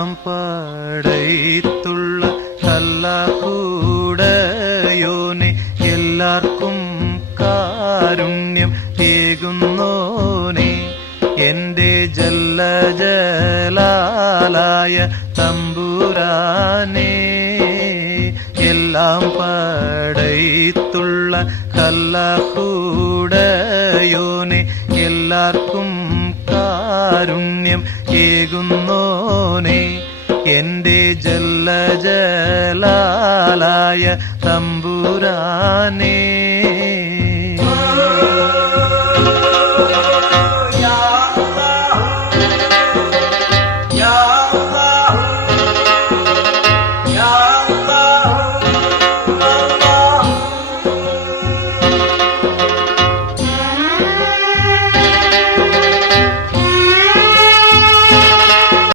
എല്ലാം പടയ്ത്തുള്ള കല്ലാകൂടയോനെ എല്ലാവർക്കും കാരുണ്യം ഏകുന്നോനെ എന്റെ ജല്ലജലാലായ തമ്പുരാനേ എല്ലാം പടയ്ത്തുള്ള കല്ലാകൂടയോനെ എല്ലാവർക്കും കാരുണ്യം ഏകുന്നോനെ എന്റെ ജല്ലജലാലായ തമ്പുരാനേ